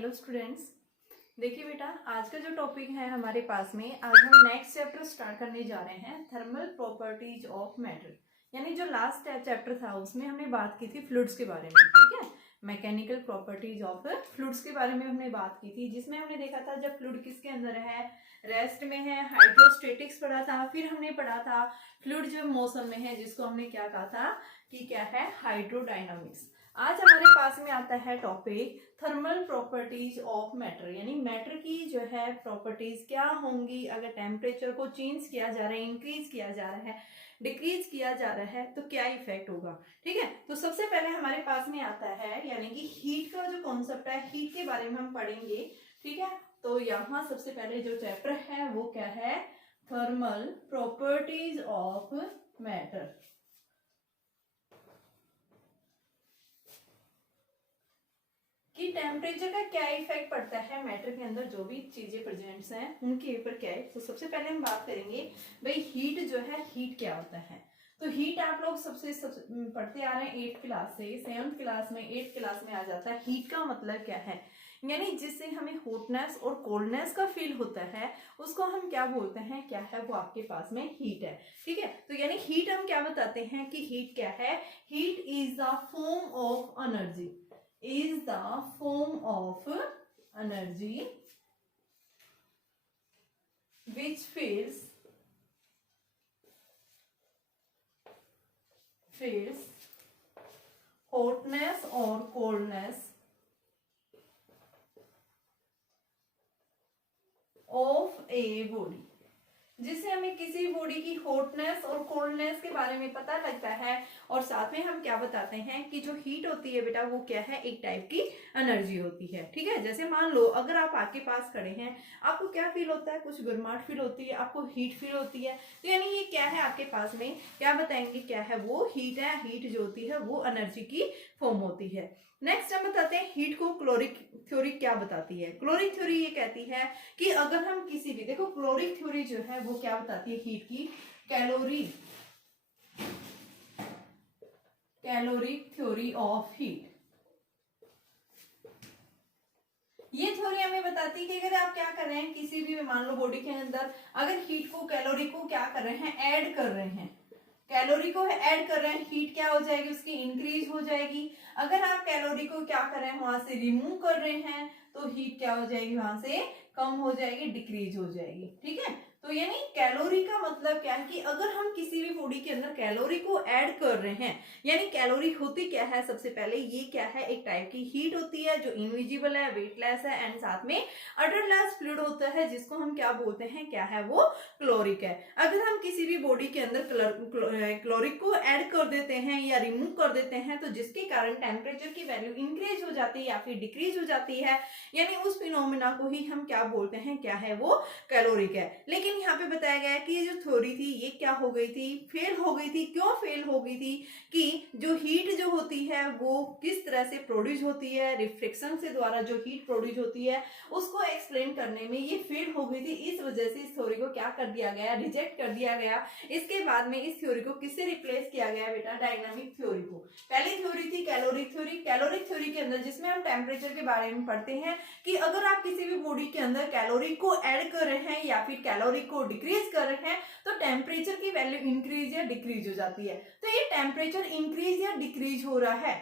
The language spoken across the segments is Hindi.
Hello students. देखिए बेटा, आज का जो टॉपिक है हमारे पास में, आज हम नेक्स्ट चैप्टर स्टार्ट करने जा रहे हैं, थर्मल प्रॉपर्टीज ऑफ मैटर। यानी जो लास्ट चैप्टर था उसमें हमने बात की थी फ्लूइड्स के बारे में, ठीक है। मैकेनिकल प्रॉपर्टीज ऑफ फ्लूइड्स के बारे में हमने बात की थी, जिसमें हमने देखा था जब फ्लूइड किसके अंदर है, रेस्ट में है, हाइड्रोस्टेटिक्स पढ़ा था। फिर हमने पढ़ा था फ्लूइड जब मौसम में है, जिसको हमने क्या कहा था कि क्या है, हाइड्रोडायनामिक्स। आज हमारे पास में आता है topic thermal properties of matter, यानी मैटर की जो है प्रॉपर्टीज क्या होंगी अगर टेम्परेचर को चेंज किया जा रहा है, इंक्रीज किया जा रहा है, डिक्रीज किया जा रहा है, तो क्या इफेक्ट होगा। ठीक है, तो सबसे पहले हमारे पास में आता है यानी कि हीट का जो कॉन्सेप्ट है, हीट के बारे में हम पढ़ेंगे। ठीक है, तो यहाँ सबसे पहले जो चैप्टर है वो क्या है, थर्मल प्रॉपर्टीज ऑफ मैटर। कि टेम्परेचर का क्या इफेक्ट पड़ता है मैटर के अंदर, जो भी चीजें प्रेजेंट्स हैं उनके ऊपर क्या है। तो सबसे पहले हम बात करेंगे भाई हीट जो है, हीट क्या होता है। तो हीट आप लोग सबसे पढ़ते आ रहे हैं 8th क्लास से, 7th क्लास में, 8th क्लास में आ जाता है। हीट का मतलब क्या है, यानी जिससे हमें हॉटनेस और कोल्डनेस का फील होता है, उसको हम क्या बोलते हैं, क्या है वो आपके पास में हीट है। ठीक है, तो यानी हीट हम क्या बताते हैं कि हीट क्या है, heat is the form of energy, is the form of energy which feels hotness or coldness of a body, जिससे हमें किसी बॉडी की हॉटनेस और कोल्डनेस के बारे में पता लगता है। और साथ में हम क्या बताते हैं कि जो हीट होती है बेटा वो क्या है, एक टाइप की एनर्जी होती है। ठीक है, जैसे मान लो अगर आप आपके पास खड़े हैं, आपको क्या फील होता है, कुछ गर्माहट फील होती है, आपको हीट फील होती है। तो यानी ये क्या है, आपके पास में क्या बताएंगे, क्या है वो हीट है। हीट जो होती है वो एनर्जी की फॉर्म होती है। नेक्स्ट हम बताते हैं हीट को क्लोरिक थ्योरी क्या बताती है। क्लोरिक थ्योरी ये कहती है कि अगर हम किसी भी, देखो क्लोरिक थ्योरी जो है वो क्या बताती है हीट की, कैलोरिक थ्योरी ऑफ हीट। ये थ्योरी हमें बताती है कि अगर आप क्या कर रहे हैं किसी भी मान लो बॉडी के अंदर, अगर हीट को, कैलोरी को क्या कर रहे हैं, ऐड कर रहे हैं, कैलोरी को ऐड कर रहे हैं, हीट क्या हो जाएगी, उसकी इंक्रीज हो जाएगी। अगर आप कैलोरी को क्या कर रहे हैं, वहां से रिमूव कर रहे हैं, तो हीट क्या हो जाएगी, वहां से कम हो जाएगी, डिक्रीज हो जाएगी। ठीक है, तो यानी कैलोरी का मतलब क्या है कि अगर हम किसी भी बॉडी के अंदर कैलोरी को ऐड कर रहे हैं, यानी कैलोरी होती क्या है, सबसे पहले ये क्या है, एक टाइप की हीट होती है जो इनविजिबल है, वेटलेस है, एंड साथ में अडरलेस फ्लूइड होता है, जिसको हम क्या बोलते हैं, क्या है वो, क्लोरिक है। अगर हम किसी भी बॉडी के अंदर क्लोरिक को ऐड कर देते हैं या रिमूव कर देते हैं, तो जिसके कारण टेम्परेचर की वैल्यू इंक्रीज हो जाती है या फिर डिक्रीज हो जाती है, यानी उस फिनोमेना को ही हम क्या बोलते हैं, क्या है वो, कैलोरिक है। लेकिन यहाँ पे बताया गया है कि ये जो थ्योरी थी ये क्या हो गई थी, फेल हो गई थी। क्यों फेल हो गई थी, कि जो हीट जो होती है वो किस तरह से प्रोड्यूस होती है, रिफ्लेक्शन से द्वारा जो हीट प्रोड्यूस होती है उसको एक्सप्लेन करने में ये फेल हो गई थी। इस वजह से इस थ्योरी को क्या कर दिया गया, रिजेक्ट कर दिया गया। इसके बाद में इस थ्योरी को किससे रिप्लेस किया गया बेटा, डायनामिक थ्योरी को। पहली थ्योरी थी कैलोरिक थ्योरी। कैलोरिक थ्योरी के अंदर जिसमें हम टेम्परेचर के बारे में पढ़ते हैं कि अगर आप किसी भी बॉडी के अंदर कैलोरी को ऐड कर रहे हैं या फिर कैलोरी को डिक्रीज कर रहे हैं, तो टेम्परेचर की वैल्यू इंक्रीज या डिक्रीज हो जाती है। तो ये टेम्परेचर इंक्रीज या डिक्रीज हो रहा है,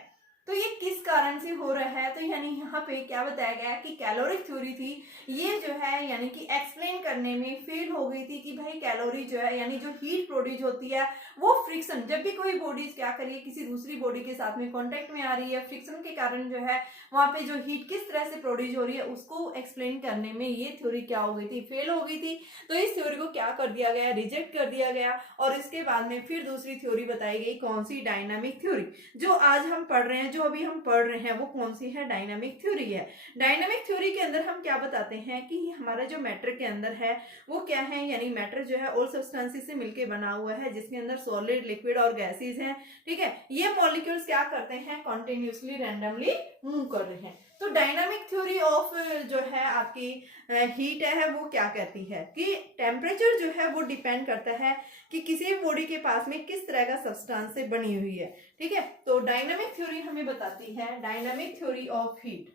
तो ये किस कारण से हो रहा है, तो यानी यहाँ पे क्या बताया गया कि कैलोरिक थ्योरी थी ये जो है यानी कि एक्सप्लेन करने में फेल हो गई थी कि भाई कैलोरी जो है यानी जो हीट प्रोड्यूस होती है वो फ्रिक्शन, जब भी कोई बॉडी क्या करिए किसी दूसरी बॉडी के साथ में कांटेक्ट में आ रही है, फ्रिक्शन के कारण जो है वहां पे जो हीट किस तरह से प्रोड्यूस हो रही है उसको एक्सप्लेन करने में ये थ्योरी क्या हो गई थी, फेल हो गई थी। तो इस थ्योरी को क्या कर दिया गया, रिजेक्ट कर दिया गया। और इसके बाद में फिर दूसरी थ्योरी बताई गई, कौन सी, डायनामिक थ्योरी। जो आज हम पढ़ रहे हैं, जो अभी हम पढ़ रहे हैं वो कौन सी है, डायनामिक थ्योरी है। डायनामिक थ्योरी के अंदर हम क्या बताते हैं कि हमारा जो मैटर के अंदर है वो क्या है, यानी मैटर जो है ऑल सब्सटेंसेस से मिलकर बना हुआ है, जिसके अंदर सॉलिड, लिक्विड और गैसेस हैं। ठीक है, ये मॉलिक्यूल्स क्या करते हैं, कॉन्टिन्यूसली रैंडमली मूव कर रहे हैं। तो डायनामिक थ्योरी ऑफ जो है आपकी हीट है वो क्या कहती है कि टेम्परेचर जो है वो डिपेंड करता है कि किसी बॉडी के पास में किस तरह का सब्सटेंस से बनी हुई है। ठीक है, तो डायनामिक थ्योरी हमें बताती है, dynamic theory of heat,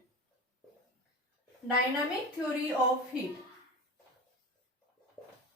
dynamic theory of heat,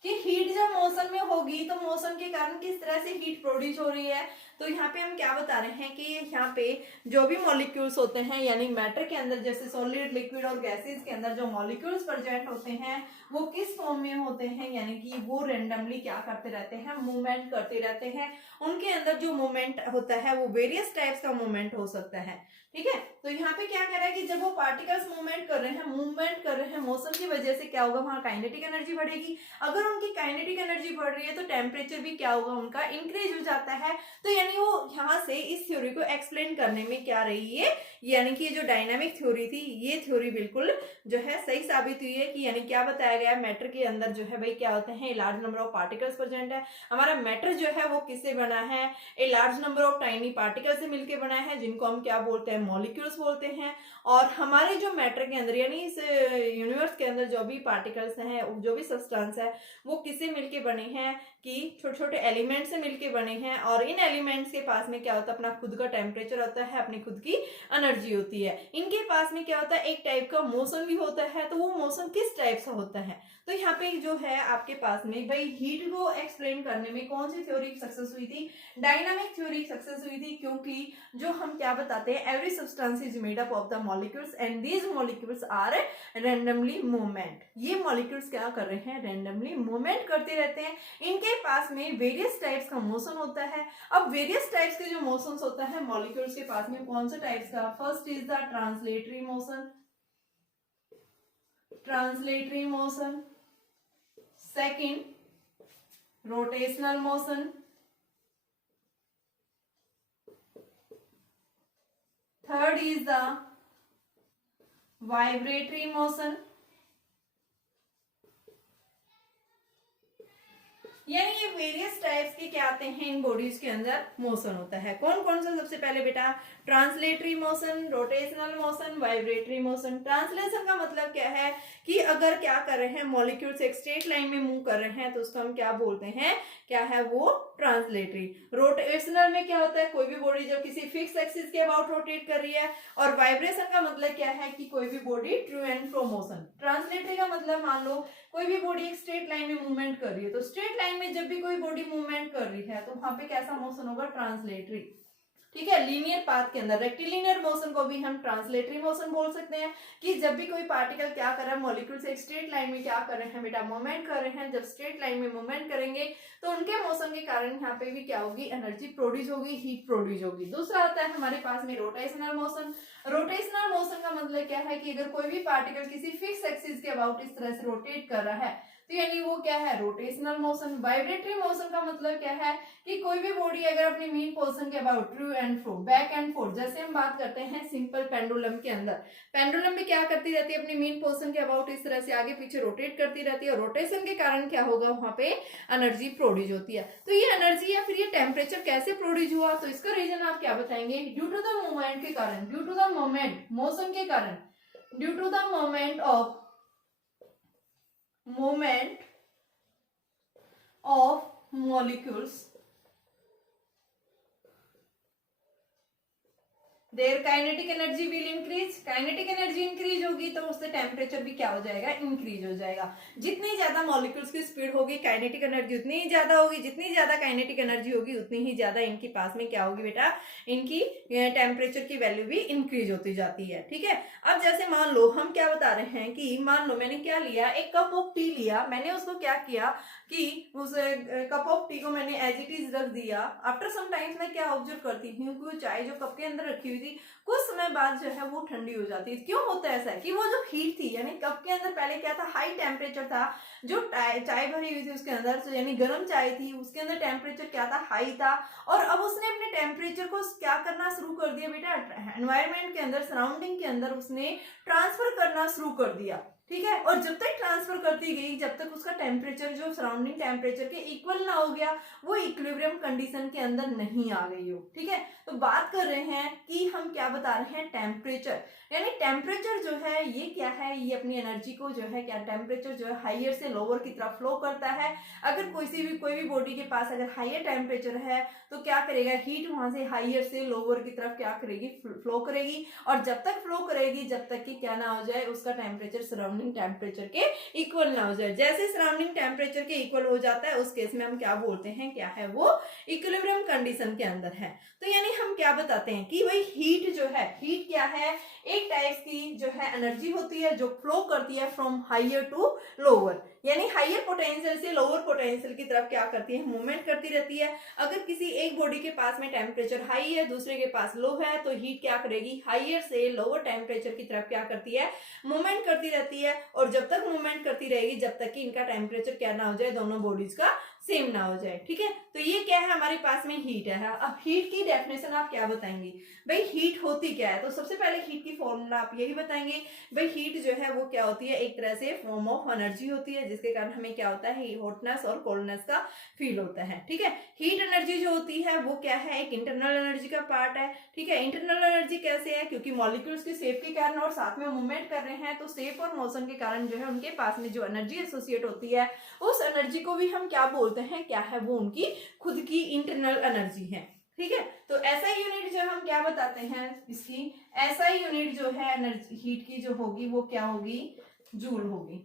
कि हीट जब मौसम में होगी तो मौसम के कारण किस तरह से हीट प्रोड्यूस हो रही है। तो यहाँ पे हम क्या बता रहे हैं कि यहाँ पे जो भी मॉलिक्यूल्स होते हैं यानी मैटर के अंदर, जैसे सॉलिड, लिक्विड और गैसेस के अंदर जो मॉलिक्यूल्स प्रेजेंट होते हैं वो किस फॉर्म में होते हैं, यानी कि वो रेंडमली क्या करते रहते हैं, मूवमेंट करते रहते हैं। उनके अंदर जो मूवमेंट होता है वो वेरियस टाइप्स का मूवमेंट हो सकता है, ठीक है। तो यहाँ पे क्या कह रहा है कि जब वो पार्टिकल्स मूवमेंट कर रहे हैं मौसम की वजह से क्या होगा, वहां काइनेटिक एनर्जी बढ़ेगी। अगर उनकी काइनेटिक एनर्जी बढ़ रही है तो टेम्परेचर भी क्या होगा, उनका इंक्रीज हो जाता है। तो यानी वो यहाँ से इस थ्योरी को एक्सप्लेन करने में क्या रही है, यानी कि जो डायनामिक थ्योरी थी ये थ्योरी बिल्कुल जो है सही साबित हुई है। कि यानी क्या बताया गया, मैटर के अंदर जो है भाई क्या होते हैं, large number of particles present है। हमारा मैटर जो है वो किससे बना है, a large number of tiny particle से मिलकर बना है, जिनको हम क्या बोलते हैं, मॉलिक्यूल्स बोलते हैं। और हमारे जो मैटर के अंदर यानी इस यूनिवर्स के अंदर जो भी पार्टिकल्स हैं, जो भी सब्सटेंस है, वो किससे मिलके बने हैं, कि छोटे छोटे एलिमेंट से मिलके बने हैं। और इन एलिमेंट्स के पास में क्या होता है, अपना खुद का टेम्परेचर होता है, अपनी खुद की एनर्जी होती है। इनके पास में क्या होता है, एक टाइप का मौसम भी होता है। तो वो मौसम किस टाइप का होता है, तो यहाँ पे जो है आपके पास में भाई हीट को एक्सप्लेन करने में कौन सी थ्योरी सक्सेस हुई थी, डायनामिक थ्योरी सक्सेस हुई थी। क्योंकि जो हम क्या बताते हैं, every substance is made up of the molecules and these molecules are randomly movement. ये मॉलिक्यूल्स क्या कर रहे हैं, रैंडमली मूवमेंट करते रहते हैं। इनके पास में वेरियस टाइप्स का मौसम होता है। अब वेरियस टाइप्स के जो मौसम्स होता है मॉलिक्यूल्स के पास में, कौन से टाइप्स का, first is the translatory motion, translatory motion, second rotational motion, third is the vibratory motion. यानी ये वेरियस टाइप्स के क्या आते हैं, इन बॉडीज के अंदर मोशन होता है। कौन कौन सा, सबसे पहले बेटा translatory motion, rotational motion, vibratory motion. Translation का मतलब क्या है, कि अगर क्या कर रहे हैं, मॉलिक्यूल्स एक स्ट्रेट लाइन में मूव कर रहे हैं तो उसको हम क्या बोलते हैं, क्या है वो, ट्रांसलेटरी। रोटेशनल में क्या होता है, कोई भी बॉडी जब किसी फिक्स एक्सिस के अबाउट रोटेट कर रही है। और वाइब्रेशन का मतलब क्या है, कि कोई भी body true and fro motion. Translatory का मतलब मान लो कोई भी बॉडी एक स्ट्रेट लाइन में मूवमेंट कर रही है, तो स्ट्रेट लाइन में जब भी कोई बॉडी मूवमेंट कर रही है तो वहां पे कैसा मोशन होगा, ट्रांसलेटरी, ठीक है। लीनियर पाथ के अंदर रेक्टिलिनियर मोशन को भी हम ट्रांसलेटरी मोशन बोल सकते हैं। कि जब भी कोई पार्टिकल क्या कर रहा है, मॉलिक्यूल से एक स्ट्रेट लाइन में क्या कर रहे हैं बेटा, मूवमेंट कर रहे हैं। जब स्ट्रेट लाइन में मूवमेंट करेंगे तो उनके मोशन के कारण यहाँ पे भी क्या होगी, एनर्जी प्रोड्यूस होगी, हीट प्रोड्यूस होगी। दूसरा आता है हमारे पास में रोटेशनल मोशन। रोटेशनल मोशन का मतलब क्या है, कि अगर कोई भी पार्टिकल किसी फिक्स एक्सिस के अबाउट इस तरह से रोटेट कर रहा है तो यानी वो क्या है, रोटेशनल मोशन। वाइब्रेटरी मोशन का मतलब क्या है, कि कोई भी बॉडी अगर अपनी मेन पोजीशन के about true and fro, back and fourth, जैसे हम बात करते हैं सिंपल पेंडुलम के अंदर, पेंडुलम भी क्या करती रहती है, अपनी मेन पोजीशन के अबाउट इस तरह से आगे पीछे रोटेट करती रहती है। और रोटेशन के कारण क्या होगा, वहां पे एनर्जी प्रोड्यूस होती है। तो ये एनर्जी या फिर ये टेम्परेचर कैसे प्रोड्यूस हुआ, तो इसका रीजन आप क्या बताएंगे, ड्यू टू द मूवमेंट के कारण, due to the moment, motion के कारण, due to the moment of molecules, their kinetic energy will increase. Kinetic energy increase होगी तो उससे टेम्परेचर भी क्या हो जाएगा, इंक्रीज हो जाएगा। जितनी ज्यादा मॉलिक्यूल्स की स्पीड होगी काइनेटिक एनर्जी उतनी ही ज्यादा होगी, जितनी ज्यादा काइनेटिक एनर्जी होगी उतनी ही ज्यादा इनके पास में क्या होगी बेटा, इनकी टेम्परेचर की वैल्यू भी इंक्रीज होती जाती है, ठीक है। अब जैसे मान लो हम क्या बता रहे हैं, कि मान लो मैंने क्या लिया, एक कप ऑफ टी लिया, मैंने उसको क्या किया, कि उस कप ऑफ टी को मैंने एज इट इज रख दिया। आफ्टर सम टाइम्स मैं क्या ऑब्जर्व करती हूँ, कि चाय जो कप के अंदर रखी हुई थी कुछ समय बाद जो है वो ठंडी हो जाती है। क्यों होता है ऐसा, कि वो जो हीट थी, यानी कप के अंदर पहले क्या था, हाई टेम्परेचर था, जो चाय भरी हुई थी उसके अंदर, तो यानी गर्म चाय थी, उसके अंदर टेम्परेचर क्या था, हाई था। और अब उसने अपने टेम्परेचर को क्या करना शुरू कर दिया बेटा, एनवायरमेंट के अंदर, सराउंडिंग के अंदर उसने ट्रांसफर करना शुरू कर दिया। ठीक है। और जब तक ट्रांसफर करती गई, जब तक उसका टेम्परेचर जो सराउंडिंग टेम्परेचर के इक्वल ना हो गया, वो इक्विलिब्रियम कंडीशन के अंदर नहीं आ गई हो। ठीक है, तो बात कर रहे हैं कि हम क्या बता रहे हैं, टेम्परेचर, यानी टेम्परेचर जो है ये क्या है, ये अपनी एनर्जी को जो है क्या, टेम्परेचर जो है हाइयर से लोअर की तरफ फ्लो करता है। अगर कोई भी बॉडी के पास अगर हाइयर टेम्परेचर है तो क्या करेगा, हीट वहां से हाइयर से लोअर की तरफ क्या करेगी, फ्लो करेगी। और जब तक फ्लो करेगी जब तक कि क्या ना हो जाए, उसका टेम्परेचर सराउंडिंग टेम्परेचर के इक्वल ना हो जाए। जैसे सराउंडिंग टेम्परेचर के इक्वल हो जाता है उस केस में हम क्या बोलते हैं, क्या है वो, इक्विलिब्रियम कंडीशन के अंदर है। तो यानी हम क्या बताते हैं कि भाई हीट जो है, हीट क्या है, एक टाइप की जो है एनर्जी होती है जो फ्लो करती है फ्रॉम हाइयर टू लोअर, यानी हाइयर पोटेंशियल से लोअर पोटेंशियल की तरफ क्या करती है, मूवमेंट करती रहती है। अगर किसी एक बॉडी के पास में टेम्परेचर हाई है, दूसरे के पास लो है, तो हीट क्या करेगी, हाइयर से लोअर टेम्परेचर की तरफ क्या करती है, मूवमेंट करती रहती है। और जब तक मूवमेंट करती रहेगी जब तक कि इनका टेम्परेचर क्या ना हो जाए, दोनों बॉडीज का सेम ना हो जाए। ठीक है, तो ये क्या है, हमारे पास में हीट है। अब हीट की डेफिनेशन आप क्या बताएंगे, भाई हीट होती क्या है, तो सबसे पहले हीट की फॉर्मूला आप यही बताएंगे। भाई हीट जो है वो क्या होती है, एक तरह से फॉर्म ऑफ एनर्जी होती है, जिसके कारण हमें क्या होता है, हॉटनेस और कोल्डनेस का फील होता है। ठीक है, हीट एनर्जी जो होती है वो क्या है, एक इंटरनल एनर्जी का पार्ट है। ठीक है, इंटरनल एनर्जी कैसे है, क्योंकि मॉलिक्यूल्स की शेप के कारण और साथ में मूवमेंट कर रहे हैं, तो शेप और मोशन के कारण जो है उनके पास में जो एनर्जी एसोसिएट होती है, उस एनर्जी को भी हम क्या बोलते हैं, क्या है वो, उनकी खुद की इंटरनल एनर्जी है। ठीक है, तो ऐसा यूनिट जो हम क्या बताते हैं इसकी, ऐसा यूनिट जो है एनर्जी हीट की जो होगी वो क्या होगी, जूल होगी।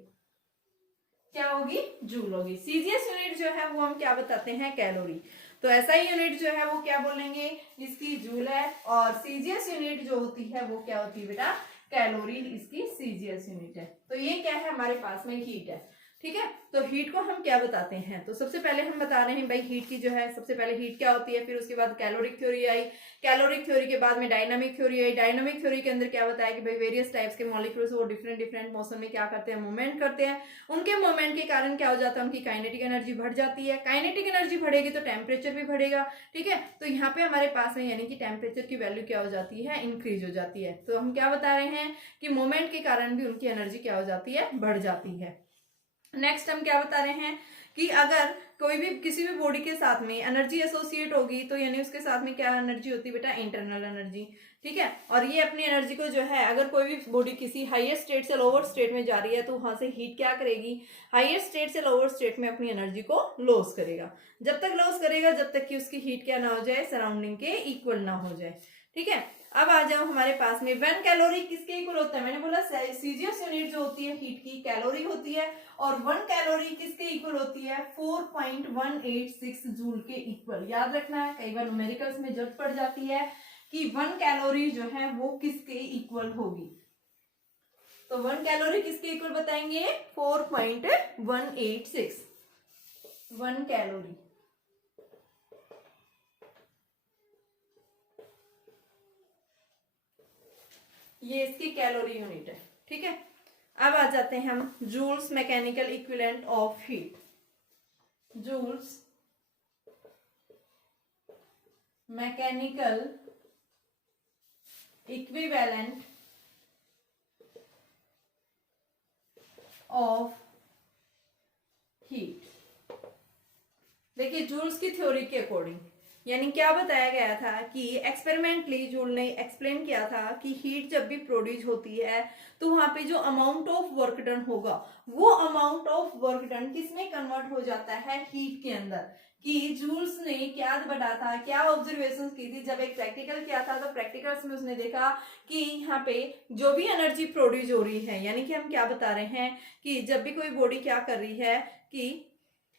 क्या होगी, जूल होगी। सीजीएस यूनिट जो है वो हम क्या बताते हैं, कैलोरी। तो ऐसा यूनिट जो है वो क्या बोलेंगे, इसकी जूल है। और सीजीएस यूनिट जो होती है वो क्या होती है बेटा, कैलोरी, इसकी सीजीएस यूनिट है। तो ये क्या है, हमारे पास में हीट है। ठीक है, तो हीट को हम क्या बताते हैं, तो सबसे पहले हम बता रहे हैं भाई हीट की जो है, सबसे पहले हीट क्या होती है, फिर उसके बाद कैलोरिक थ्योरी आई, कैलोरिक थ्योरी के बाद में डायनामिक थ्योरी आई। डायनामिक थ्योरी के अंदर क्या बताया कि भाई वेरियस टाइप्स के मॉलिक्यूल्स वो डिफरेंट डिफरेंट मोशन में क्या करते हैं, मूवमेंट करते हैं। उनके मूवमेंट के कारण क्या हो जाता है, उनकी काइनेटिक एनर्जी बढ़ जाती है। काइनेटिक एनर्जी बढ़ेगी तो टेम्परेचर भी बढ़ेगा। ठीक है, तो यहाँ पे हमारे पास में यानी कि टेम्परेचर की वैल्यू क्या हो जाती है, इंक्रीज हो जाती है। तो हम क्या बता रहे हैं कि मूवमेंट के कारण भी उनकी एनर्जी क्या हो जाती है, बढ़ जाती है। नेक्स्ट हम क्या बता रहे हैं कि अगर कोई भी किसी भी बॉडी के साथ में एनर्जी एसोसिएट होगी तो यानी उसके साथ में क्या एनर्जी होती है बेटा, इंटरनल एनर्जी। ठीक है, और ये अपनी एनर्जी को जो है, अगर कोई भी बॉडी किसी हाईयर स्टेट से लोअर स्टेट में जा रही है तो वहां से हीट क्या करेगी, हाईयर स्टेट से लोअर स्टेट में अपनी एनर्जी को लॉस करेगा। जब तक लॉस करेगा जब तक कि उसकी हीट क्या ना हो जाए, सराउंडिंग के इक्वल ना हो जाए। ठीक है, अब आ जाओ हमारे पास में 1 कैलोरी किसके इक्वल होता है, मैंने बोला सीजीएस यूनिट जो होती है हीट की, कैलोरी होती है। और 1 कैलोरी किसके इक्वल होती है, 4.186 जूल के इक्वल। याद रखना है, कई बार न्यूमेरिकल्स में जरूरत पड़ जाती है कि 1 कैलोरी जो है वो किसके इक्वल होगी। तो 1 कैलोरी किसके इक्वल बताएंगे, 4.186 1 कैलोरी। ये इसकी कैलोरी यूनिट है। ठीक है, अब आ जाते हैं हम Joule's mechanical equivalent of heat. Joule's mechanical equivalent of heat. देखिए जूल्स की थ्योरी के अकॉर्डिंग यानी क्या बताया गया था कि एक्सपेरिमेंटली जूल ने एक्सप्लेन किया था कि हीट जब भी प्रोड्यूस होती है तो वहां पे जो अमाउंट ऑफ वर्क डन होगा वो अमाउंट ऑफ वर्क डन किसमें कन्वर्ट हो जाता है, हीट के अंदर। कि जूल्स ने क्या बढ़ा था, क्या ऑब्जर्वेशन की थी, जब एक प्रैक्टिकल किया था तो प्रैक्टिकल्स में उसने देखा कि यहाँ पे जो भी एनर्जी प्रोड्यूस हो रही है, यानी कि हम क्या बता रहे हैं कि जब भी कोई बॉडी क्या कर रही है कि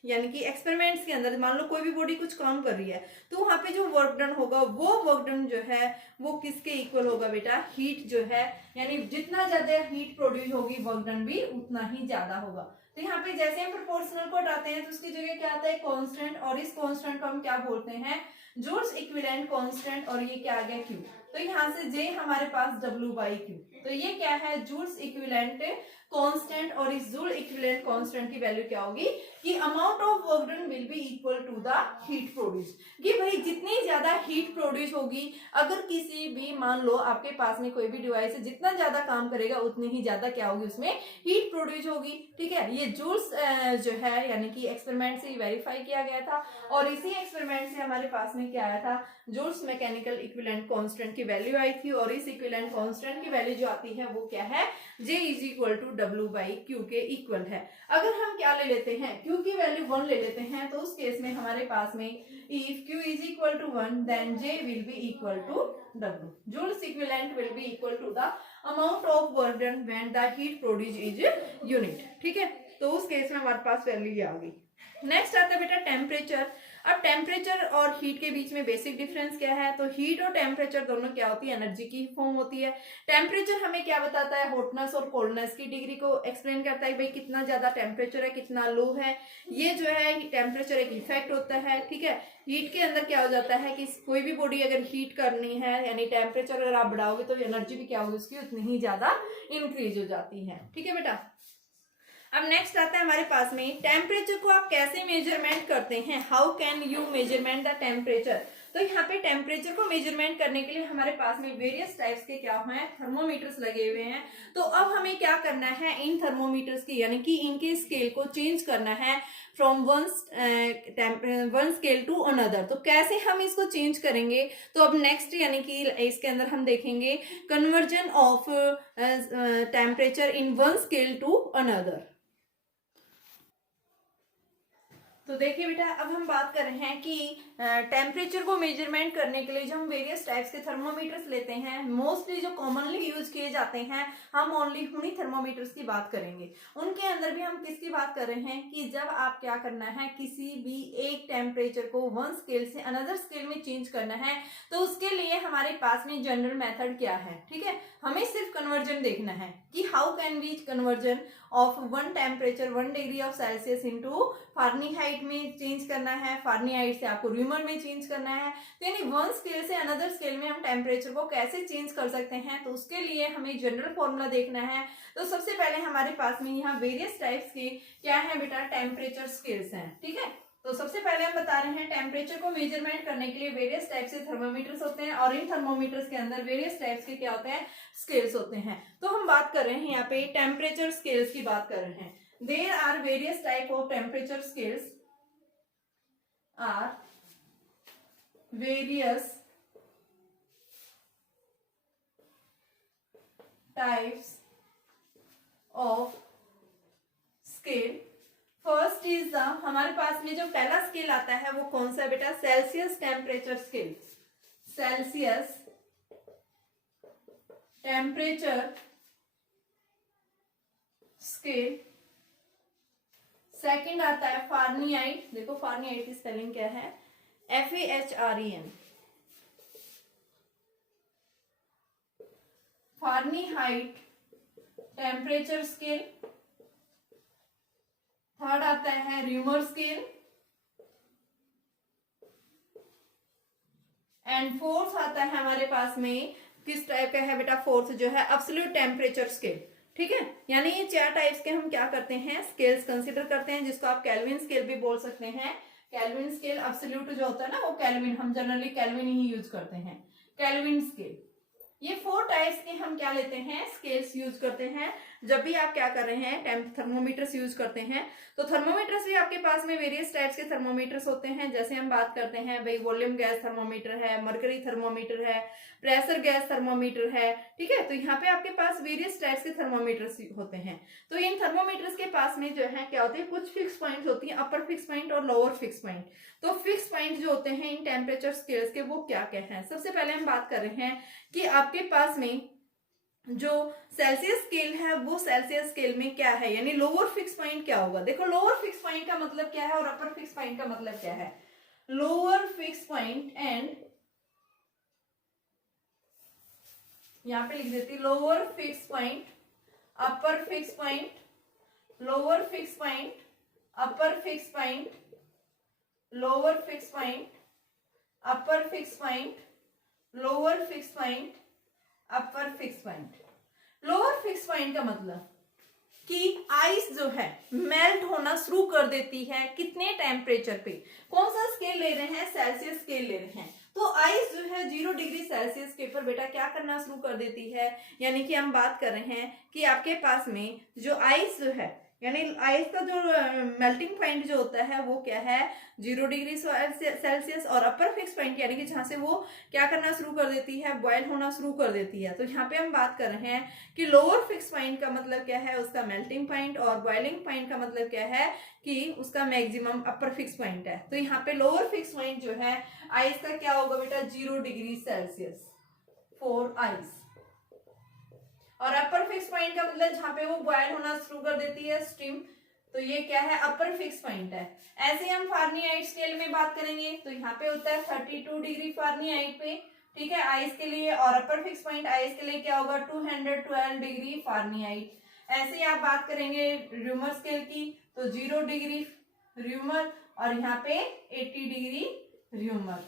यानी कि एक्सपेरिमेंट्स के अंदर मान लो कोई भी बॉडी कुछ काम कर रही है तो वहां पे जो वर्क डन होगा वो वर्क डन जो है वो किसके इक्वल होगा बेटा, हीट जो है, यानी जितना ज्यादा हीट प्रोड्यूस होगी वर्क डन भी उतना ही ज्यादा होगा। तो यहाँ पे जैसे हम प्रोपोर्शनल को हटाते हैं तो उसकी जगह क्या आता है, कांस्टेंट, और इस कांस्टेंट को हम क्या बोलते हैं, जूल्स इक्विवेलेंट कांस्टेंट, और ये क्या आ गया Q। तो यहाँ से J हमारे पास W/Q, तो ये क्या है, जूल्स इक्विवेलेंट कांस्टेंट, और इस जूल इक्विवेलेंट कांस्टेंट की वैल्यू क्या होगी कि amount of work done will be equal to the heat produce, कि भाई जितनी ज्यादा हीट प्रोड्यूस होगी, अगर किसी भी मान लो आपके पास में कोई भी डिवाइस है, जितना ज्यादा काम करेगा उतनी ही ज्यादा क्या होगी उसमें हीट प्रोड्यूस होगी। ठीक है, ये जूल्स जो है यानी कि एक्सपेरिमेंट से वेरीफाई किया गया था, और इसी एक्सपेरिमेंट से हमारे पास में क्या आया था, जूल्स मैकेनिकल इक्विवेलेंट कांस्टेंट की वैल्यू आई थी, और इस इक्विवेलेंट कांस्टेंट की वैल्यू जो आती है वो क्या है, J is equal to W by Q के इक्वल है। अगर हम क्या ले लेते हैं, Q की वैल्यू 1 ले लेते हैं, तो उस केस में हमारे पास में if Q is equal to 1 then J will be equal to W, Joule's equivalent will be equal to the amount of work done when the heat produce is unit. ठीक है, तो उस केस में हमारे पास वैल्यू ये आ गई। नेक्स्ट आता है बेटा टेम्परेचर। अब टेम्परेचर और हीट के बीच में बेसिक डिफरेंस क्या है, तो हीट और टेम्परेचर दोनों क्या होती है, एनर्जी की फॉर्म होती है। टेम्परेचर हमें क्या बताता है, हॉटनेस और कोल्डनेस की डिग्री को एक्सप्लेन करता है, भाई कितना ज्यादा टेम्परेचर है कितना लो है, ये जो है टेम्परेचर एक इफेक्ट होता है। ठीक है, हीट के अंदर क्या हो जाता है कि कोई भी बॉडी अगर हीट करनी है यानी टेम्परेचर अगर आप बढ़ाओगे तो एनर्जी भी क्या होगी उसकी उतनी ही ज्यादा इंक्रीज हो जाती है। ठीक है बेटा, अब नेक्स्ट आता है हमारे पास में टेम्परेचर को आप कैसे मेजरमेंट करते हैं, how can you measurement the temperature. तो यहाँ पे टेम्परेचर को मेजरमेंट करने के लिए हमारे पास में वेरियस टाइप्स के क्या हैं, थर्मोमीटर्स लगे हुए हैं। तो अब हमें क्या करना है, इन थर्मोमीटर्स की यानी कि इनके स्केल को चेंज करना है from one scale to another. तो कैसे हम इसको चेंज करेंगे, तो अब नेक्स्ट यानी कि इसके अंदर हम देखेंगे conversion of temperature in one scale to another. तो देखिए बेटा, अब हम बात कर रहे हैं कि टेम्परेचर को मेजरमेंट करने के लिए जो हम वेरियस टाइप्स के थर्मोमीटर्स लेते हैं, मोस्टली जो कॉमनली यूज किए जाते हैं, हम ओनली उन्हीं थर्मोमीटर्स की बात करेंगे। उनके अंदर भी हम किसकी बात कर रहे हैं कि जब आप क्या करना है, किसी भी एक टेम्परेचर को वन स्केल से अनदर स्केल में चेंज करना है, तो उसके लिए हमारे पास में जनरल मेथड क्या है। ठीक है, हमें सिर्फ कन्वर्जन देखना है कि how can we conversion of one temperature 1 degree of Celsius into Fahrenheit में चेंज करना है, फारेनहाइट से आपको र्यूमर में चेंज करना है। तो यानी वन स्केल से अनदर स्केल में हम टेम्परेचर को कैसे चेंज कर सकते हैं, तो उसके लिए हमें जनरल फॉर्मूला देखना है। तो सबसे पहले हमारे पास में यहाँ वेरियस टाइप्स के क्या है बेटा, टेम्परेचर स्केल्स हैं। ठीक है, तो सबसे पहले हम बता रहे हैं टेम्परेचर को मेजरमेंट करने के लिए वेरियस टाइप से थर्मोमीटर्स होते हैं, और इन थर्मोमीटर्स के अंदर वेरियस टाइप्स के क्या होते हैं, स्केल्स होते हैं। तो हम बात कर रहे हैं यहाँ पे टेम्परेचर स्केल्स की बात कर रहे हैं। There are various type of temperature scales, are various types of scale. First is the, हमारे पास में जो पहला स्केल आता है वो कौन सा बेटा, Celsius temperature scale, Celsius temperature scale. Second आता है फारेनहाइट, देखो फारेनहाइट की स्पेलिंग क्या है, FAHREN, Fahrenheit temperature scale. Third आता है र्यूमर स्केल, एंड फोर्थ आता है हमारे पास में किस टाइप का है बेटा, फोर्थ जो है एब्सोल्यूट टेम्परेचर स्केल। ठीक है, यानी ये 4 टाइप्स के हम क्या करते हैं, स्केल्स कंसीडर करते हैं, जिसको आप केल्विन स्केल भी बोल सकते हैं। केल्विन स्केल एब्सोल्यूट जो होता है ना वो केल्विन, हम जनरली केल्विन ही यूज करते हैं, केल्विन स्केल। ये 4 टाइप्स के हम क्या लेते हैं, स्केल्स यूज करते हैं जब भी आप क्या कर रहे हैं, थर्मोमीटर्स यूज करते हैं। तो थर्मोमीटर्स भी आपके पास में वेरियस टाइप्स के थर्मोमीटर्स होते हैं, जैसे हम बात करते हैं भाई वॉल्यूम गैस थर्मोमीटर है, मरकरी थर्मोमीटर है, प्रेशर गैस थर्मोमीटर है। ठीक है, तो यहाँ पे आपके पास वेरियस टाइप्स के थर्मोमीटर्स होते हैं। तो इन थर्मोमीटर्स के पास में जो है क्या होते हैं, कुछ फिक्स पॉइंट्स होती हैं, अपर फिक्स पॉइंट और लोअर फिक्स पॉइंट। तो फिक्स पॉइंट जो होते हैं इन टेम्परेचर स्केल्स के वो क्या क्या है, सबसे पहले हम बात कर रहे हैं कि आपके पास में जो सेल्सियस स्केल है वो सेल्सियस स्केल में क्या है, यानी लोअर फिक्स पॉइंट क्या होगा। देखो लोअर फिक्स पॉइंट का मतलब क्या है और अपर फिक्स पॉइंट का मतलब क्या है। लोअर फिक्स पॉइंट एंड, यहां पे लिख देती lower fix point, upper fix point, lower fix point, upper fix point, lower fix point, upper fix point, lower fix point, upper fix point. Lower fix point का मतलब कि आइस जो है मेल्ट होना शुरू कर देती है कितने टेम्परेचर पे। कौन सा स्केल ले रहे हैं, सेल्सियस स्केल ले रहे हैं। तो आइस जो है 0 डिग्री सेल्सियस के ऊपर बेटा क्या करना शुरू कर देती है, यानी कि हम बात कर रहे हैं कि आपके पास में जो आइस जो है, यानी आइस का जो मेल्टिंग पॉइंट जो होता है वो क्या है 0 डिग्री सेल्सियस, और अपर फिक्स पॉइंट यानी कि जहां से वो क्या करना शुरू कर देती है, बॉयल होना शुरू कर देती है। तो यहाँ पे हम बात कर रहे हैं कि लोअर फिक्स पॉइंट का मतलब क्या है, उसका मेल्टिंग पॉइंट, और बॉइलिंग पॉइंट का मतलब क्या है कि उसका मैक्सिमम अपर फिक्स पॉइंट है। तो यहाँ पे लोअर फिक्स पॉइंट जो है आइस का क्या होगा बेटा 0 डिग्री सेल्सियस फॉर आइस, और अपर फिक्स पॉइंट का मतलब जहां पे वो बॉयल होना शुरू कर देती है स्टीम, तो ये क्या है अपर फिक्स पॉइंट है। ऐसे हम फारेनहाइट स्केल में बात करेंगे तो यहाँ पे होता है 32 डिग्री फारेनहाइट पे, ठीक है आइस के लिए, और अपर फिक्स पॉइंट आइस के लिए क्या होगा 212 डिग्री फारेनहाइट। ऐसे ही आप बात करेंगे र्यूमर स्केल की तो 0 डिग्री र्यूमर, और यहाँ पे 80 डिग्री र्यूमर,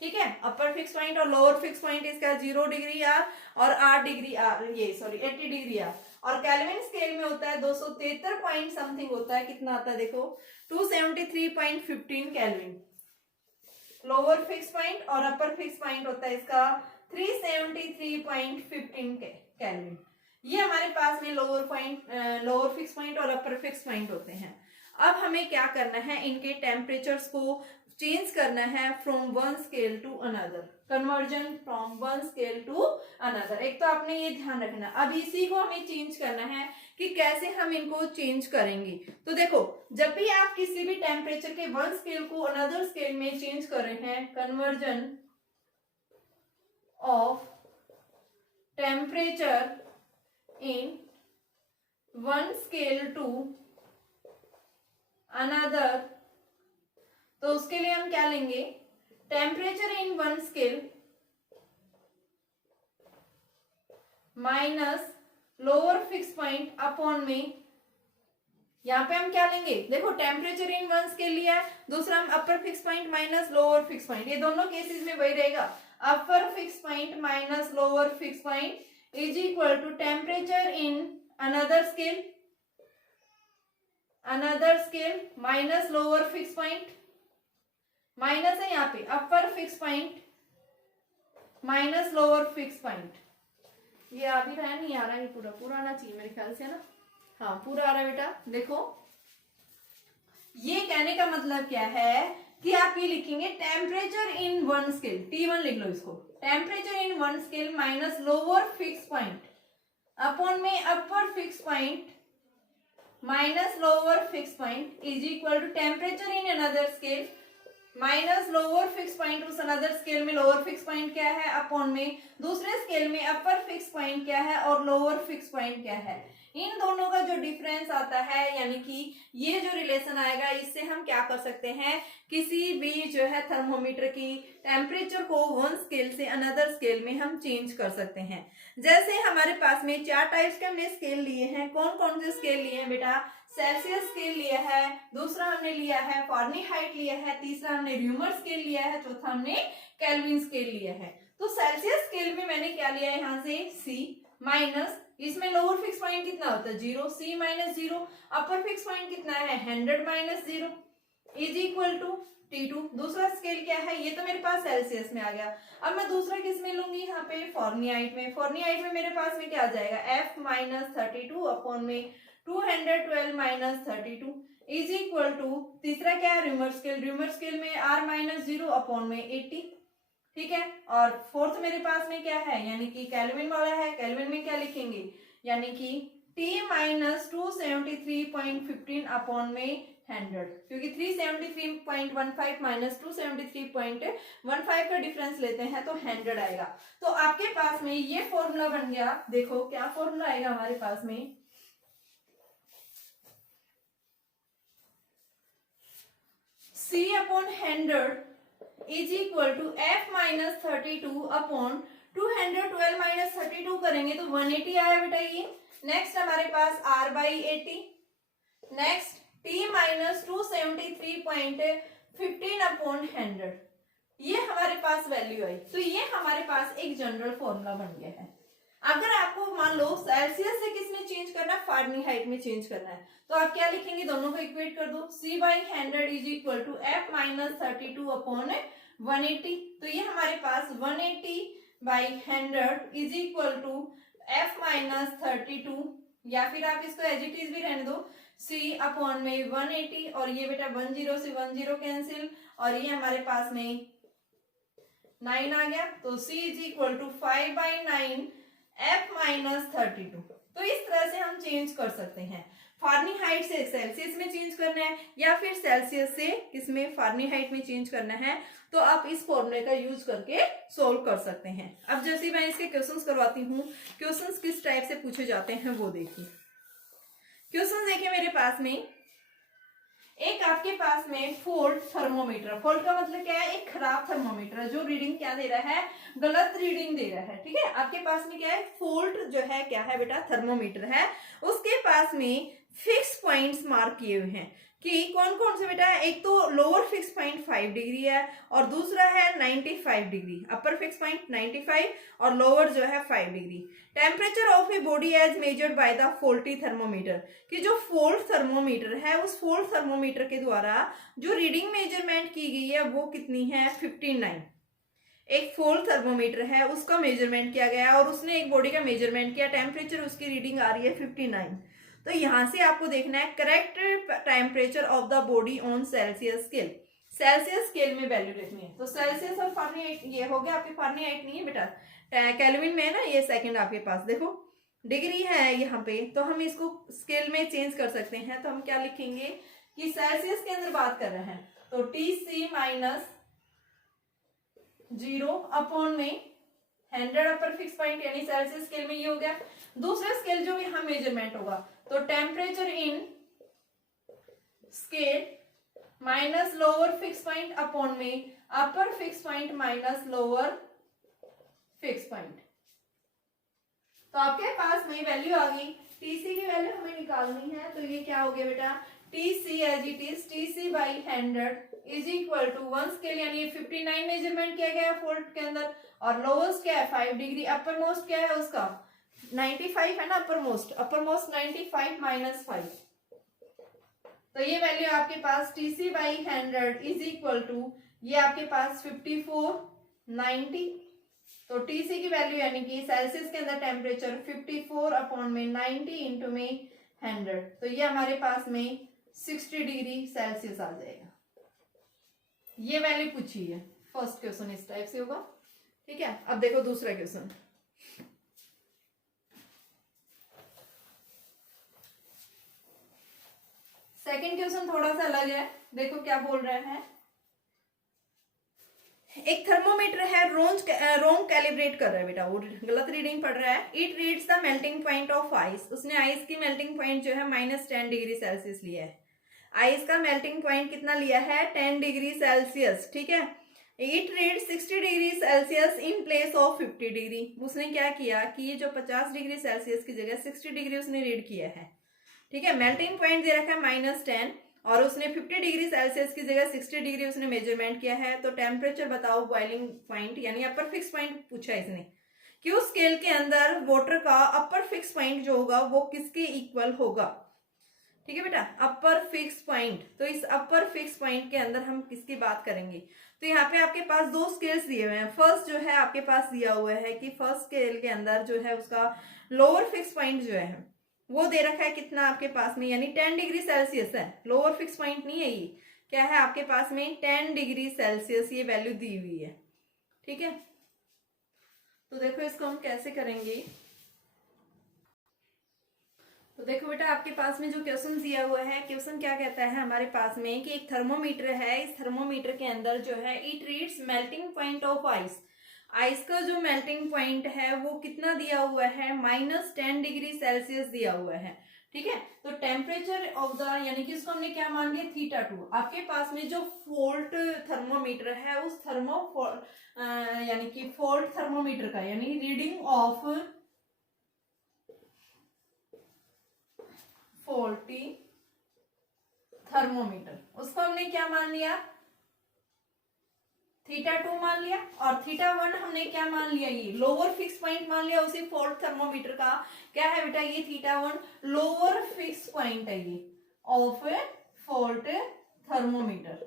ठीक है। अपर फिक्स पॉइंट और लोअर फिक्स पॉइंट इसका 0 डिग्री आर और 8 डिग्री आर, ये सॉरी 80 डिग्री आर। और केल्विन स्केल में होता है 273 पॉइंट समथिंग होता है, कितना आता है देखो 273.15 केल्विन लोअर फिक्स पॉइंट, और अपर फिक्स पॉइंट होता है इसका 373.15 केल्विन। ये हमारे पास में लोअर फिक्स पॉइंट और अपर फिक्स पॉइंट होते हैं। अब हमें क्या करना है, इनके टेम्परेचर्स को चेंज करना है from one scale to another, conversion from one scale to another. एक तो आपने ये ध्यान रखना, अब इसी को हमें चेंज करना है कि कैसे हम इनको चेंज करेंगे। तो देखो जब भी आप किसी भी टेम्परेचर के वन स्केल को अनदर स्केल में चेंज कर रहे हैं, conversion of temperature in one scale to another, तो उसके लिए हम क्या लेंगे, temperature in one scale minus lower fix point upon में, यहां पे हम क्या लेंगे देखो टेम्परेचर इन वन स्केल लिया है, दूसरा हम upper fix point minus lower fix point, ये दोनों केसेस में वही रहेगा, upper fix point minus lower fix point is equal to temperature in another scale minus lower fix point, minus है यहाँ पे upper fix point minus lower fix point. ये आ भी रहा है, नहीं आ रहा है, पूरा आना चाहिए मेरे ख्याल से ना, हाँ पूरा आ रहा है बेटा। देखो ये कहने का मतलब क्या है कि आप ये लिखेंगे temperature in one scale, T1 लिख लो इसको, temperature in one scale minus lower fix point upon में upper fix point minus lower fix point is equal to temperature in another scale minus lower fix point, उस अनदर स्केल में लोअर फिक्स पॉइंट क्या है अपॉन में दूसरे स्केल में अपर फिक्स पॉइंट क्या है और लोअर फिक्स पॉइंट क्या है। इन दोनों का जो डिफरेंस आता है, यानी कि ये जो रिलेशन आएगा, इससे हम क्या कर सकते हैं, किसी भी जो है थर्मोमीटर की टेम्परेचर को वन स्केल से अनदर स्केल में हम चेंज कर सकते हैं। जैसे हमारे पास में 4 टाइप्स के हमने स्केल लिए हैं, कौन कौन से स्केल लिए हैं बेटा, सेल्सियस स्केल लिया है, दूसरा हमने लिया है फारेनहाइट लिया है, तीसरा हमने र्यूमर स्केल लिया है, चौथा हमने केल्विन स्केल लिया है। तो सेल्सियस स्केल में मैंने क्या लिया है यहाँ से C माइनस, इसमें लोअर फिक्स पॉइंट कितना होता है 0, C माइनस 0, अपर फिक्स पॉइंट कितना है 100 minus 0 is equal to T2। दूसरा स्केल क्या है, ये तो मेरे पास सेल्सियस में आ गया। अब मैं दूसरा किस में लूंगी, यहाँ पे फारेनहाइट में। फारेनहाइट में मेरे पास में क्या आ जाएगा F माइनस 32 अपॉन में 212 माइनस 32 इज इक्वल टू, तीसरा क्या है र्यूमर स्केल में R माइनस 0 अपॉन में 80, ठीक है। और फोर्थ मेरे पास में क्या है, यानी कि केल्विन वाला है, केल्विन में क्या लिखेंगे, यानी कि T माइनस 273.15 अपॉन में 100, क्योंकि 373.15 माइनस 273.15 का डिफरेंस लेते हैं तो 100 आएगा। तो आपके पास में ये फॉर्मूला बन गया। देखो क्या फॉर्मूला आएगा हमारे पास में, C upon 100 is equal to F minus 32 upon 212 minus 32 करेंगे तो 180 आया बेटा ये। नेक्स्ट हमारे पास R by 80, next T minus 273.15 upon 100, ये हमारे पास वैल्यू आई। तो ये हमारे पास एक जनरल फॉर्मूला बन गया है। अगर आपको मान लो सेल्सियस से किस में चेंज करना है, फारेनहाइट में चेंज करना है, तो आप क्या लिखेंगे, दोनों को इक्वेट कर दो, C/100 is equal to F - 32 upon 180। तो ये हमारे पास 180/100 इज इक्वल टू F - 32, या फिर आप इसको एज इट इज भी रहने दो, C अपॉन में 180, और ये बेटा 10 से 10 कैंसिल, और ये हमारे पास में 9 आ गया, तो C is equal to 5/9 F - 32। तो इस तरह से हम चेंज कर सकते हैं, फारेनहाइट से सेल्सियस में चेंज करना है या फिर सेल्सियस से किसमें, फारेनहाइट में चेंज करना है, तो आप इस फॉर्मूले का यूज करके सोल्व कर सकते हैं। अब जैसे मैं इसके क्वेश्चंस करवाती हूँ, क्वेश्चंस किस टाइप से पूछे जाते हैं वो देखिए। क्वेश्चन देखिए मेरे पास में, एक आपके पास में फॉल्ट थर्मोमीटर, फॉल्ट का मतलब क्या है, एक खराब थर्मोमीटर जो रीडिंग क्या दे रहा है, गलत रीडिंग दे रहा है, ठीक है। आपके पास में क्या है, फॉल्ट जो है क्या है बेटा, थर्मोमीटर है, उसके पास में फिक्स पॉइंट्स मार्क किए हुए हैं कि कौन कौन से बेटा, एक तो लोअर फिक्स पॉइंट 5 डिग्री है और दूसरा है 95 डिग्री, अपर फिक्स पॉइंट 95 और लोअर जो है 5 degree. Temperature of a body as measured by the faulty thermometer, कि जो फॉल्ट थर्मोमीटर है उस फॉल्ट थर्मोमीटर के द्वारा जो रीडिंग मेजरमेंट की गई है वो कितनी है, 59। एक फॉल्ट थर्मोमीटर है उसका मेजरमेंट किया गया और उसने एक बॉडी का मेजरमेंट किया, टेम्परेचर उसकी रीडिंग आ रही है 59। तो यहां से आपको देखना है correct temperature of the body on Celsius scale, Celsius scale में वैल्यू लिखनी है। तो सेल्सियस और फारेनहाइट ये हो गया, आपके फारेनहाइट नहीं है बेटा, केल्विन में है ना, ये सेकंड आपके पास देखो डिग्री है यहाँ पे, तो हम इसको स्केल में चेंज कर सकते हैं। तो हम क्या लिखेंगे कि सेल्सियस के अंदर बात कर रहे हैं, तो TC - 0 अपॉन में 100 अपर फिक्स पॉइंट, यानी सेल्सियस स्केल में ये हो गया। दूसरा स्केल जो भी हम मेजरमेंट होगा, तो temperature in scale minus lower fix point upon में upper fix point minus lower fix point. तो आपके पास में वैल्यू आ गई, टीसी की वैल्यू हमें निकालनी है, तो ये क्या हो गया बेटा, TC as it is TC/100 is equal to 1 scale, यानी 59 मेजरमेंट किया गया फॉल्ट के अंदर, और लोवेस्ट क्या है 5 डिग्री, अपर मोस्ट क्या है उसका 95 है ना, अपर मोस्ट 95 माइनस 5। तो ये वैल्यू आपके पास TC/100 इज इक्वल टू, ये आपके पास 5490। तो TC की वैल्यू यानी कि सेल्सियस के अंदर टेम्परेचर 54 अपॉन में 90 इंटू में 100, तो ये हमारे पास में 60 डिग्री सेल्सियस आ जाएगा। ये वैल्यू पूछी है, फर्स्ट क्वेश्चन इस टाइप से होगा, ठीक है। अब देखो दूसरा क्वेश्चन, सेकंड क्वेश्चन थोड़ा सा अलग है, देखो क्या बोल रहे हैं। एक थर्मोमीटर है, रोंग कैलिब्रेट कर रहा है बेटा, वो गलत रीडिंग पढ़ रहा है। It reads the melting point of ice, उसने आइस की मेल्टिंग पॉइंट जो है -10 डिग्री सेल्सियस लिया है। आइस का मेल्टिंग पॉइंट कितना लिया है, 10 डिग्री सेल्सियस, ठीक है। It read 60 degree Celsius in place of 50 degree, उसने क्या किया कि ये जो 50 डिग्री सेल्सियस की जगह 60 डिग्री उसने रीड किया है, ठीक है। मेल्टिंग पॉइंट दे रखा है -10 और उसने 50 डिग्री सेल्सियस की जगह 60 डिग्री उसने मेजरमेंट किया है। तो टेम्परेचर बताओ बॉइलिंग पॉइंट, यानी अपर फिक्स पॉइंट पूछा है इसने कि उस स्केल के अंदर वाटर का अपर फिक्स पॉइंट जो होगा वो किसके इक्वल होगा, ठीक है बेटा, अपर फिक्स पॉइंट। तो इस अपर फिक्स पॉइंट के अंदर हम किसकी बात करेंगे, तो यहाँ पे आपके पास दो स्केल्स दिए हुए हैं। फर्स्ट जो है आपके पास दिया हुआ है कि फर्स्ट स्केल के अंदर जो है उसका लोअर फिक्स पॉइंट जो है वो दे रखा है कितना आपके पास में, यानी 10 डिग्री सेल्सियस है, लोअर फिक्स पॉइंट नहीं है, ये क्या है आपके पास में 10 डिग्री सेल्सियस ये वैल्यू दी हुई है, ठीक है। तो देखो इसको हम कैसे करेंगे, तो देखो बेटा आपके पास में जो क्वेश्चन दिया हुआ है, क्वेश्चन क्या कहता है हमारे पास में कि एक थर्मोमीटर है, इस थर्मोमीटर के अंदर जो है it reads melting point of ice, ice का जो मेल्टिंग पॉइंट है वो कितना दिया हुआ है, -10 डिग्री सेल्सियस दिया हुआ है, ठीक है। तो टेम्परेचर ऑफ द, यानी कि इसको हमने क्या मान लिया θ2। आपके पास में जो फोल्ट थर्मोमीटर है उस यानी कि फोल्ट थर्मोमीटर का यानी रीडिंग ऑफ फॉल्टी थर्मोमीटर, उसको हमने क्या मान लिया थीटा 2 मान लिया, और थीटा 1 हमने क्या मान लिया, ये लोअर फिक्स पॉइंट मान लिया उसी फोल्ड थर्मोमीटर का। क्या है बेटा, ये थीटा 1 लोअर फिक्स पॉइंट है ये ऑफ ए फोल्ड थर्मोमीटर।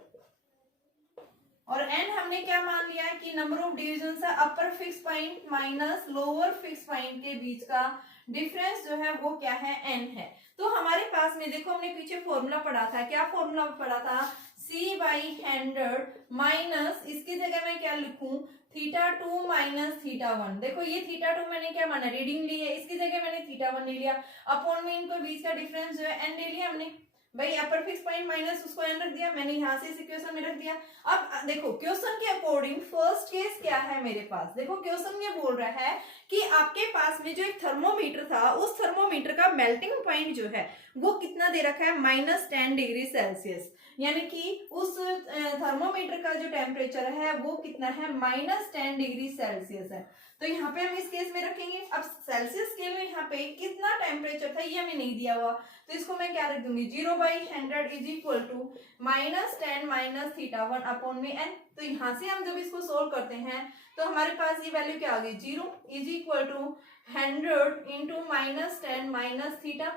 और एन हमने क्या मान लिया है कि नंबर ऑफ डिविजन है अपर fix point minus lower fix point के बीच का डिफरेंस जो है वो क्या है, एन है। तो हमारे पास में देखो हमने पीछे फॉर्मूला पढ़ा था, क्या फॉर्मूला पढ़ा था, C बाई 100 माइनस, इसकी जगह मैं क्या लिखूं, थीटा 2 माइनस थीटा 1। देखो ये थीटा 2 मैंने क्या माना, रीडिंग ली है, इसकी जगह मैंने थीटा 1 ले लिया, अपॉन में इनको बीच का डिफरेंस जो है एन ले लिया हमने। भाई अपर फिक्स पॉइंट माइनस उसको एन रख दिया, मैंने यहाँ से इस इक्वेशन में रख दिया। अब देखो क्वेश्चन के अकॉर्डिंग फर्स्ट केस क्या है मेरे पास, देखो क्वेश्चन ये बोल रहा है कि आपके पास में जो एक थर्मोमीटर था उस थर्मोमीटर का मेल्टिंग पॉइंट जो है वो कितना दे रखा है, -10 डिग्री सेल्सियस, यानी कि उस थर्मोमीटर का जो टेम्परेचर है वो कितना है, -10 डिग्री सेल्सियस है। तो यहाँ पे हम इस केस में रखेंगे। अब सेल्सियस स्केल में यहाँ पे कितना टेम्परेचर था ये हमें नहीं दिया हुआ, तो इसको मैं क्या रख दूंगी, 0/100 is equal to -10 minus theta 1 upon में एन। तो यहाँ से हम जब इसको सोल्व करते हैं तो हमारे पास ये वैल्यू क्या आ गई, 0 is equal to 100 into -10 minus theta.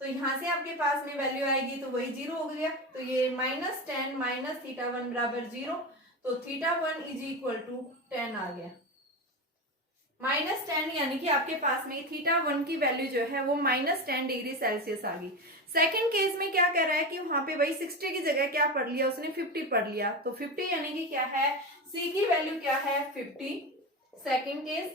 तो यहाँ से आपके पास में वैल्यू आएगी तो वही 0 हो गया, तो ये -10 माइनस थीटा 1 बराबर 0, तो थीटा 1 इज इक्वल टू 10 आ गया। -10 यानी कि आपके पास में थीटा 1 की वैल्यू जो है वो -10 डिग्री सेल्सियस आ गई। सेकंड केस में क्या कह रहा है कि वहां पे वही 60 की जगह क्या पढ़ लिया उसने, 50 पढ़ लिया, तो 50 यानी कि क्या है, C की वैल्यू क्या है, 50। Second case,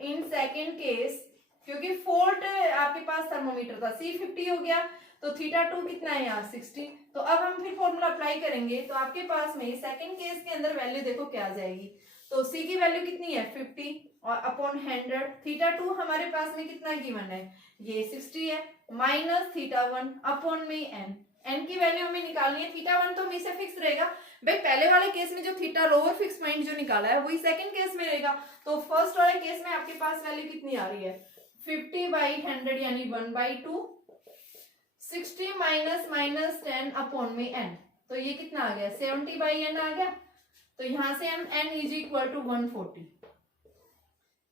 in second case क्योंकि फोल्ट आपके पास थर्मोमीटर था, C 50 हो गया, तो थीटा 2 कितना है यहाँ 60। तो अब हम फिर फॉर्मूला अप्लाई करेंगे, तो आपके पास में सेकंड केस के अंदर वैल्यू देखो क्या आ जाएगी, तो C की वैल्यू कितनी है 50 और अपॉन 100, थीटा 2 हमारे पास में कितना गिवन है, ये 60 है, माइनस थीटा 1 अपॉन में एन। एन की वैल्यू हमें निकालनी है, थीटा 1 तो हमेशा फिक्स रहेगा। भाई पहले वाले केस में जो थीटा लोअर फिक्स पॉइंट जो निकाला है वही सेकंड केस में रहेगा, तो फर्स्ट वाले केस में आपके पास वैल्यू कितनी आ रही है, 50/100 यानी 1/2, 60 माइनस 10 अपॉन में एन, तो ये कितना आ गया, 70/n आ गया। तो यहां से हम n is equal to 140,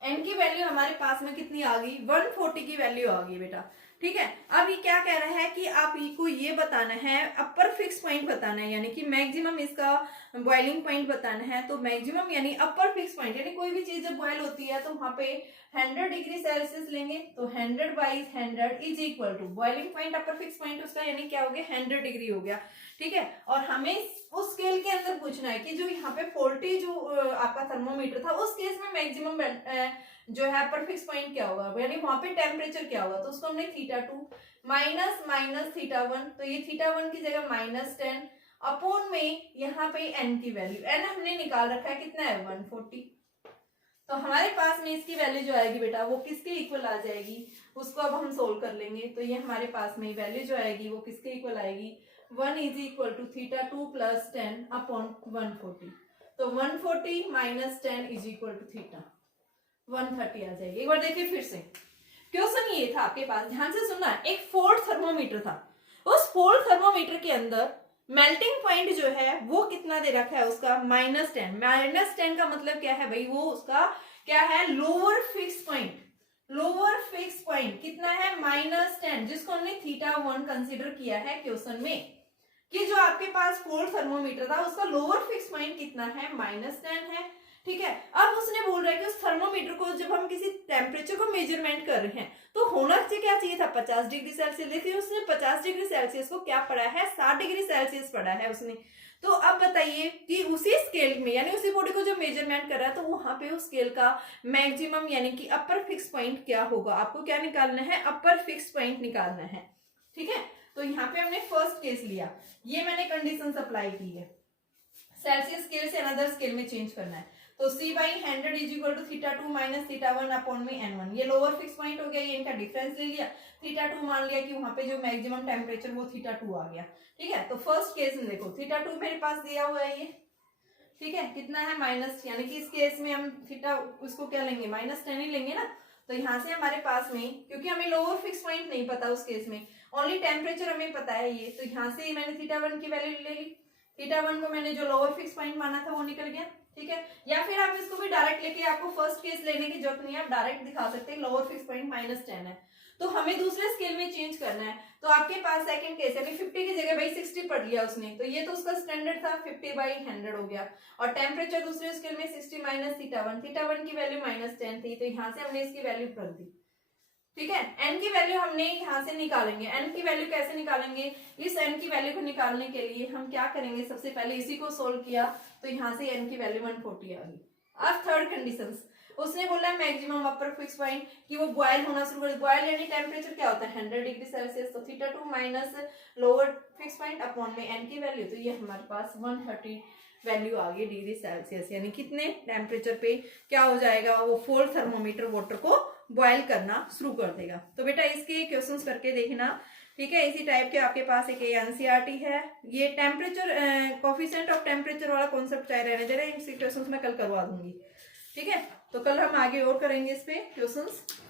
n की वैल्यू हमारे पास में कितनी आ गई, 140 की वैल्यू आ गई बेटा। ठीक है, अब ये क्या कह रहा है कि आपको ये बताना है, अपर फिक्स पॉइंट बताना है, यानी कि मैक्सिमम इसका बॉइलिंग पॉइंट बताना है। तो मैक्सिमम यानी अपर फिक्स पॉइंट, यानी कोई भी चीज जब बॉयल होती है तो वहां पे 100 डिग्री सेल्सियस लेंगे, तो 100/100 is equal to boiling point upper fix point उसका यानी क्या हो गया, 100 डिग्री हो गया। ठीक है, और हमें उस स्केल के अंदर पूछना है कि जो यहाँ पे फॉल्टी जो आपका थर्मोमीटर था उस केस में मैक्सिमम जो है अपर फिक्स पॉइंट क्या होगा, यानी वहां पे टेम्परेचर क्या होगा, तो उसको हमने थीटा 2 माइनस थीटा 1, तो ये थीटा 1 की जगह -10 अपॉन में यहाँ पे एन की वैल्यू, एन हमने निकाल रखा है कितना है 140। तो हमारे पास में इसकी वैल्यू जो आएगी बेटा वो किसके इक्वल आ जाएगी, उसको अब हम सोल्व कर लेंगे। तो ये हमारे पास में वैल्यू जो आएगी वो किसके इक्वल आएगी, 1 is equal to theta 2 plus 10 upon 140, तो 140 minus 10 is equal to theta 130 आ जाएगी। एक बार देखिए फिर से, क्वेश्चन ये था आपके पास, ध्यान से सुनना, एक फोल्ड थर्मोमीटर था, उस फोल्ड थर्मोमीटर के अंदर मेल्टिंग पॉइंट जो है वो कितना दे रखा है उसका, -10। -10 का मतलब क्या है भाई, वो उसका क्या है, lower fix point. Lower fix point कितना है, -10, जिसको हमने थीटा 1 कंसीडर किया है क्वेश्चन में, कि जो आपके पास फोल्ड थर्मोमीटर था उसका लोअर फिक्स पॉइंट कितना है, -10 है। ठीक है, अब उसने बोल रहा है कि उस थर्मोमीटर को जब हम किसी टेम्परेचर को मेजरमेंट कर रहे हैं तो होना क्या चाहिए था, 50 डिग्री सेल्सियस। देखिए उसने 50 डिग्री सेल्सियस को क्या पढ़ा है, 60 डिग्री सेल्सियस पढ़ा है उसने। तो अब बताइए कि उसी स्केल में यानी उसी बॉडी को जब मेजरमेंट कर रहा है तो वहां पे उस स्केल का मैक्सिमम यानी कि अपर फिक्स पॉइंट क्या होगा, आपको क्या निकालना है, अपर फिक्स पॉइंट निकालना है। ठीक है, तो यहाँ पे हमने फर्स्ट केस लिया, ये मैंने कंडीशन अप्लाई की है, सेल्सियस स्केल से अनदर स्केल में चेंज करना है। तो C/100 is equal to theta 2 minus theta 1 upon में n1, ये लोअर फिक्स पॉइंट हो गया, ये इनका डिफरेंस ले लिया, थीटा 2 मान लिया कि वहां पे जो मैक्सिमम टेम्परेचर वो थीटा 2 आ गया। ठीक है, तो फर्स्ट केस में देखो थीटा 2 मेरे पास दिया हुआ है ये, ठीक है, कितना है माइनस, यानी कि इस केस में हम थीटा उसको क्या लेंगे, -10 ही लेंगे ना। तो यहाँ से हमारे पास में, क्योंकि हमें लोअर फिक्स पॉइंट नहीं पता उस केस में, ओनली टेम्परेचर हमें पता है ये, तो यहाँ से मैंने थीटा 1 की वैल्यू ले ली, θ1 को मैंने जो लोअर फिक्स पॉइंट माना था वो निकल गया, ठीक है। या फिर आप इसको भी डायरेक्ट लेके, आपको फर्स्ट केस लेने की जरूरत नहीं है, आप डायरेक्ट दिखा सकते हैं। लोअर फिक्स पॉइंट -10 है तो हमें दूसरे स्केल में चेंज करना है, तो आपके पास सेकंड केस यानी 50 की जगह भाई 60 पढ़ लिया उसने, तो ये तो उसका स्टैंडर्ड था 50/100 हो गया। और टेम्परेचर दूसरे स्केल में 60 माइनस θ1 की वैल्यू -10 थी, तो यहाँ से हमने इसकी वैल्यू कर दी, ठीक है। n की वैल्यू हमने यहाँ से निकालेंगे। n की वैल्यू कैसे निकालेंगे? इस n की वैल्यू को निकालने के लिए हम क्या करेंगे, सबसे पहले इसी को सोल्व किया तो यहाँ से n की वैल्यू 140 आ गई। अब थर्ड कंडीशन, उसने बोला मैक्सिमम अपर फिक्स पॉइंट कि वो बॉयल होना शुरू कर, बॉयल यानी टेम्परेचर क्या होता है 100 डिग्री सेल्सियस, तो θ2 minus lower fix point upon में n की वैल्यू, तो ये हमारे पास 130 वैल्यू आ गई डिग्री सेल्सियस, यानी कितने टेम्परेचर पे क्या हो जाएगा, वो फुल थर्मोमीटर वाटर को बॉयल करना शुरू कर देगा। तो बेटा इसके क्वेश्चंस करके देखना, ठीक है। इसी टाइप के आपके पास एक एनसीईआरटी है, ये टेम्परेचर कोफिशिएंट ऑफ टेम्परेचर वाला कॉन्सेप्ट चाहे रहने दे रहे हैं, इनसे क्वेश्चंस मैं कल करवा दूंगी, ठीक है। तो कल हम आगे और करेंगे इस पे क्वेश्चंस।